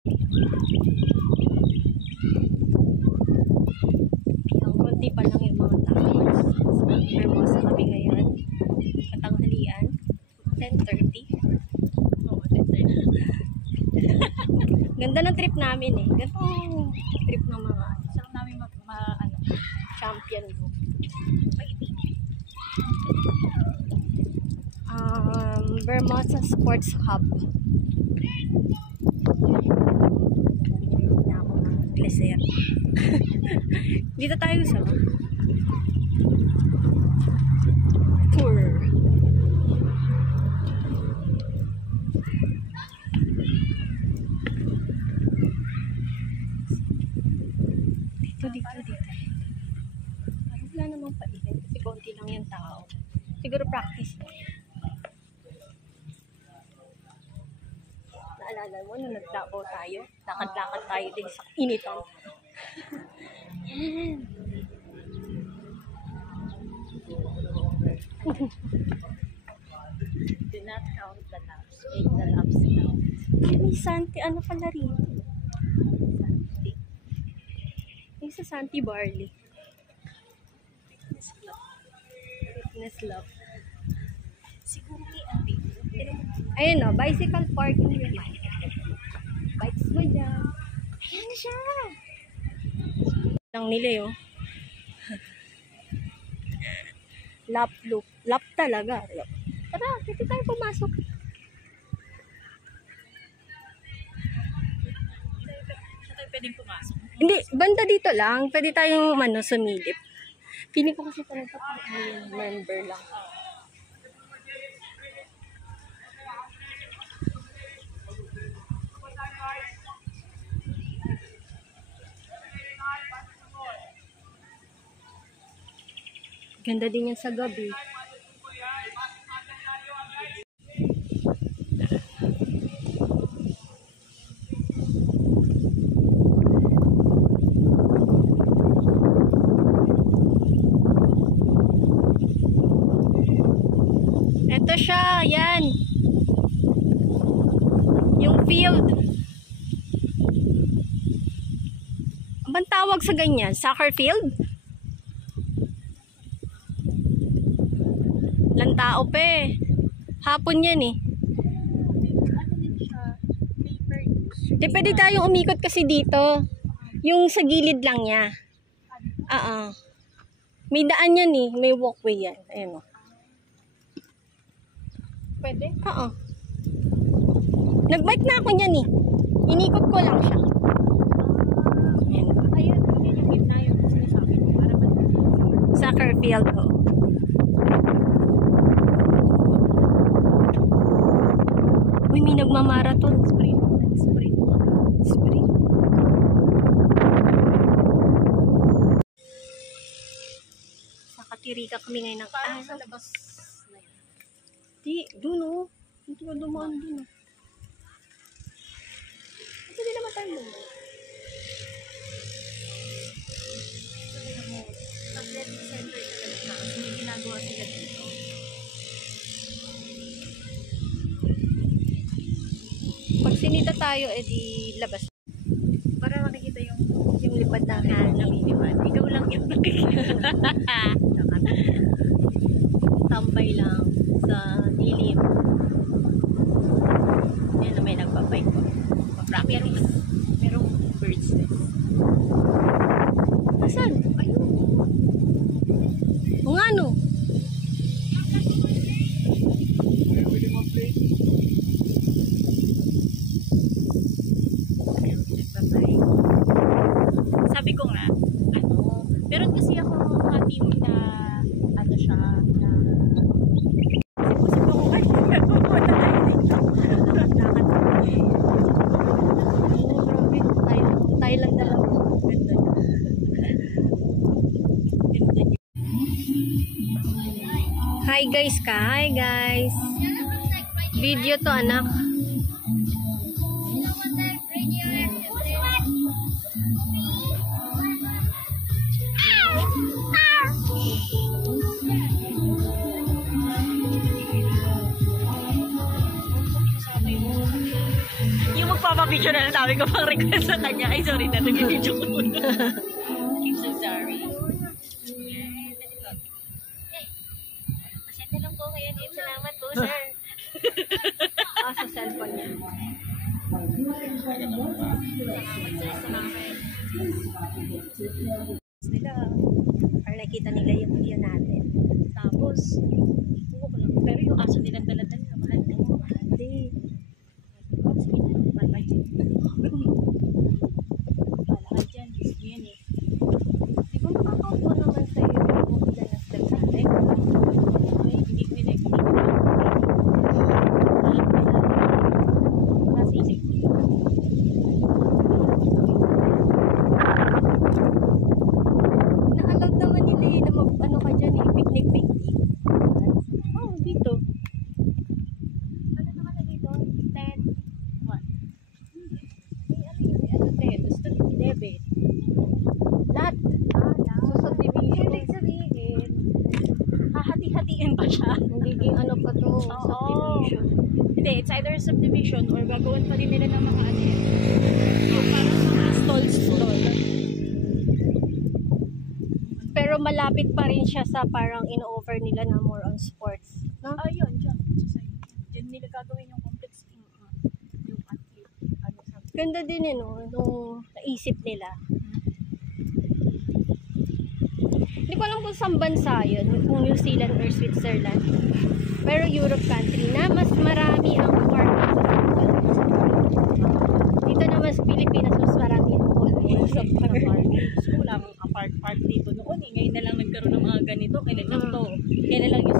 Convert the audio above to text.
Ang konti pa lang yung mga tao. Hermosa kami ngayon. Katanghalian. 10:30. Oo, 10:30. Ganda ng trip namin eh. Ganda ng trip ng mga sarap namin champion group. Hermosa Sports Hub. Glacier. Dito tayo sa tour. Dito. Parang wala namang pa-event kasi konti lang yung tao. Siguro practice. Naalala mo nung nagdapo tayo? Lakad-lakad tayo din sa initan. Do not count the laps. Make the laps count. May Santi, ano pala rin? Santi. Yung sa Santi Barley. Fitness Love. Siguro ang big. Ayun o, bicycle parking naman. Bikes mo dyan. Ayan na siya. Lang nila yun. Lap loop. Lap talaga. Tara, pwede tayo pumasok. Siya tayo pwedeng pumasok. Hindi, banda dito lang. Pwede tayong sumilip. Piling ko kasi talaga member lang. Ganda din yan sa gabi. Ito siya, yan. Yung field. Ang tawag sa ganyan? Soccer field? Lang tao pa eh. Hapon yan eh. Ano din siya? Paper use. Di pwede tayong umikot kasi dito. Yung sa gilid lang niya. May daan yan eh. May walkway yan. Ayun o. Pwede? Oo. Nagbike na ako niyan eh. Inikot ko lang siya. Ayan. Ayun, yun yung gitna yung sinasabi ko. Para Soccer field ho. Uy, may nagmamarathon. Sprint. Sa Katirika kami ngayon ng parang sa labas na yun. Di, dun o. Hindi ka dumaan dun o. Kasi di naman tayo dumaan. Sabi mo, pag-learning center ka na kasi may ginagawa sila dito. Pag sinita tayo, edi labas. Para makikita yung Lipad namin. lumilipad. Ikaw lang yung nakikita. Tambay lang sa dilim. Yan na may nagpapay ko. Pa-practice. Merong bird's nest. Nasaan? Ayun. O nga no. Sabi ko nga, meron kasi ako team na siya na sipusip ako ay pupunta tayo dito. Thailand na lang. Ganda. Hi guys ka. Hi guys. Video to anak. Yung magpapapicture na lang dami ko pang request sa kanya. Ay, sorry na. Nag-video ko muna. I'm so sorry. Masyad na lang po kayo. Salamat po, sir. Sa cellphone niya. Salamat, sir. Salamat. Nila, or nakita nila yung video natin. Tapos, ko lang. Pero yung aso nilang dala-dala, mahal na yun. Hindi. Sige na, malay. Malakad dyan, gusto yan eh. Di ba makakaupo naman sa'yo yung video na step sa atin? Ay, hindi ko nila nasa isip ko. Na-allowed naman nila yun na ano ka dyan eh, picnic-picnic. Oh, dito. Ano naman na dito? 10. What? Ano 10? Gusto 11. Lahat. So, subdivision. Ibig sabihin, hahati-hatiin pa siya. Magiging ano pa to, subdivision. Hindi, it's either subdivision or gagawin pa rin nila ng mga ano yan. Yung parang mga stall. Pero malapit pa rin siya sa parang in-over nila na more on sports. No? Ayun, dyan. Diyan nila gagawin yung complex yung athlete. Ano sabi? Ganda din eh, no? Nung naisip nila. Hindi ko alam kung saan bansa yun, kung New Zealand or Switzerland. Pero Europe country na mas marami ang park sa football. Dito naman sa Pilipinas, mas marami ang football sa park. Gusto ko lamang park dito noon eh. Ngayon na lang nagkaroon ng mga ganito. Kailan lang to? Kailan lang yung